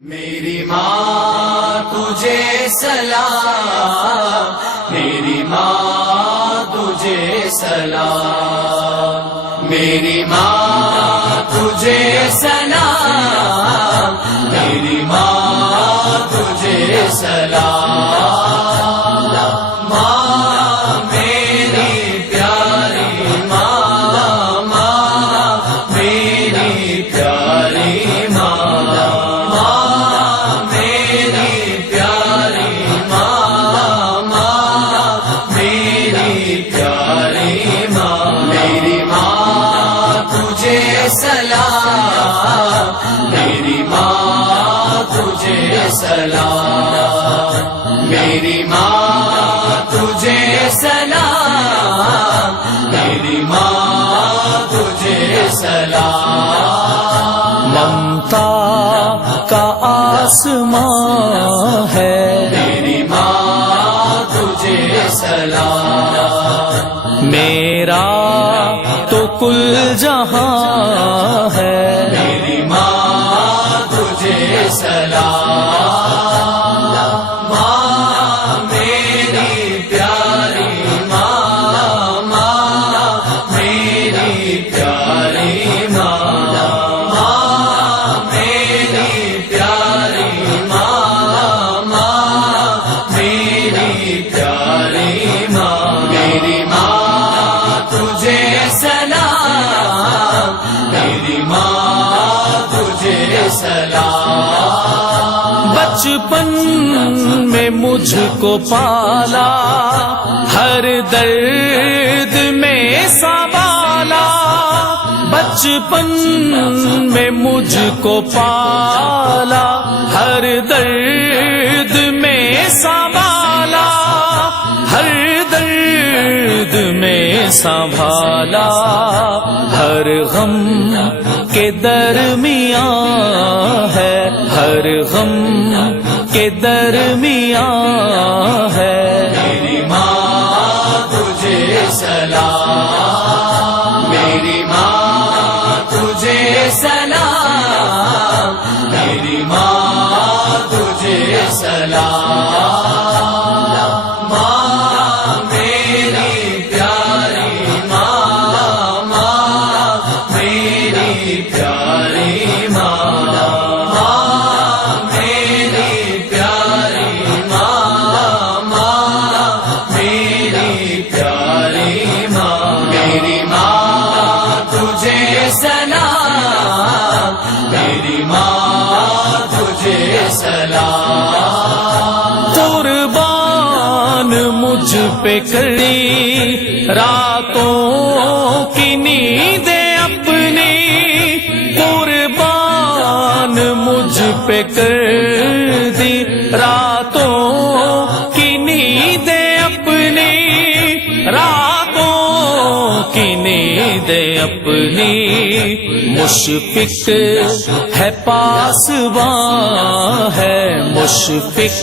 میری ماں تجھے سلام، میری ماں تجھے سلام، میری ماں تجھے سلام، میری ماں تجھے سلام، ماں میری پیاری ماں، ماں میری پیاری ماں، سلام میری ماں تجھے سلام، میری ماں تجھے سلام، میری ماں تجھے سلام، ممتا کا آسمان ہے میری ماں تجھے سلام، میرا تو کل جہاں ہے میری ماں تجھے سلام، ماں میری پیاری ماں، ماں میری پیاری ماں، ماں میری پیاری ماں، ماں میری پیاری ماں، میری ماں تجھے سلام، میری ماں تجھے سلام، بچپن میں مجھ کو پالا، ہر درد میں سنبھالا، بچپن میں مجھ کو پالا، ہر درد میں سنبھالا، ہر درد میں سنبھالا، ہر غم کے درمیان ہے، ہر غم کے درمیان ہے، میری ماں تجھے سلام، میری ماں تجھے سلام، میری ماں تجھے سلام، ماں میری پیاری ماں، ماں میری پیاری ماں، ماں میری پیاری ماں، ماں میری پیاری ماں، میری ماں تجھے سلام، میری ماں تجھے سلام، قربان مجھ پہ کری راتوں کی نیندیں اپنی، قربان مجھ پہ کر دی راتوں کی نیندیں اپنی، راتوں کی نیندیں اپنی، مشفق ہے پاسباں ہے، مشفق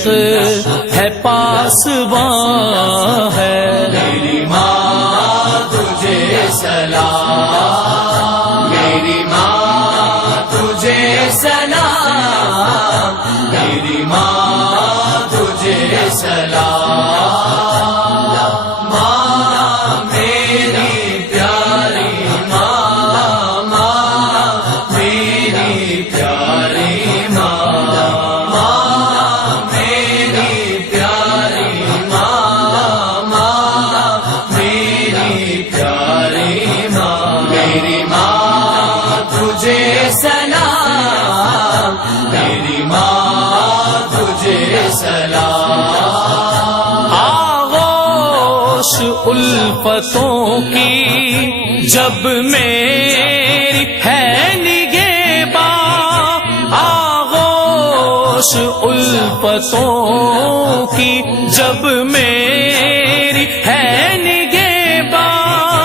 ہے پاسباں ہے، میری ماں تجھے سلام، میری ماں تجھے سلام، میری ماں تجھے سلام، ماں میری پیاری ماں، ماں میری پیاری ماں، ماں میری پیاری ماں، ماں میری پیاری ماں، میری ماں تجھے سلام، میری ماں تجھے سلام، آغوش الفتوں کی جب میری ہے نگہباں، آغوش الفتوں کی جب میری ہے نگہباں،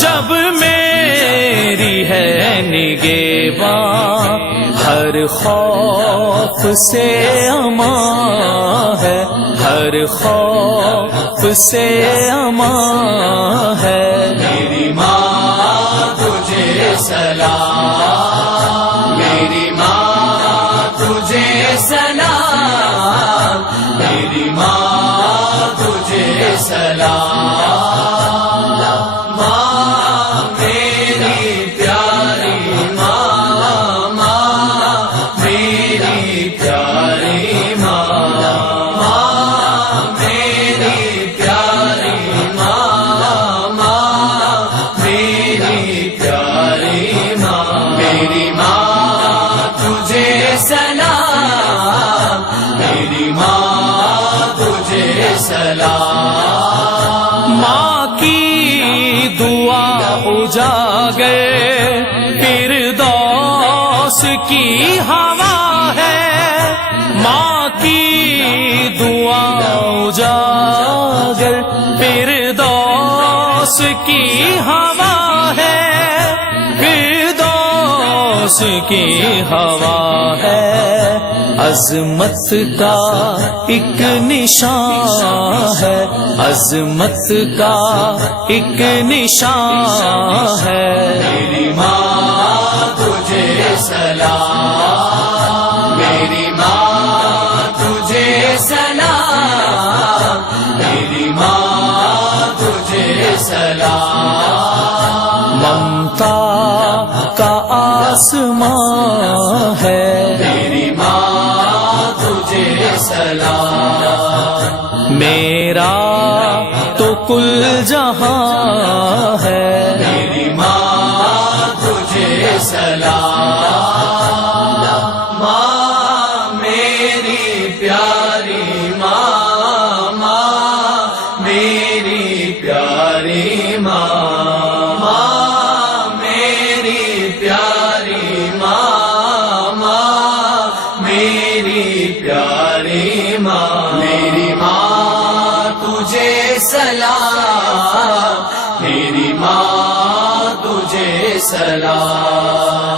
جب میری ہے نگہباں، ہر خوف سے امان ہے، ہر خوف سے امان ہے، میری ماں تجھے سلام، میری ماں تجھے سلام، میری ماں تجھے سلام، ماں میری پیاری ماں، ماں میری پیاری ماں، ماں میری پیاری ماں، ماں میری پیاری ماں، میری ماں تجھے سلام، میری ماں تجھے سلام، ماں کی دعا اجاگر فردوس کی ہوا ہے، ماں کی دعا اجاگر فردوس کی ہوا ہے، فردوس کی ہوا ہے، عظمت کا ایک نشان ہے، عظمت کا ایک نشان ہے، میری ماں تجھے سلام، میری ماں تجھے سلام، میری ماں تجھے سلام، ممتا کا آسمان ہے، میری ماں تجھے سلام، میرا تو کل جہاں ہے، میری ماں تجھے سلام، ماں میری پیاری ماں، ماں میری پیاری ماں، ماں میری پیاری ماں، ماں میری پیاری ماں، میری ماں تجھے سلام، میری ماں تجھے سلام۔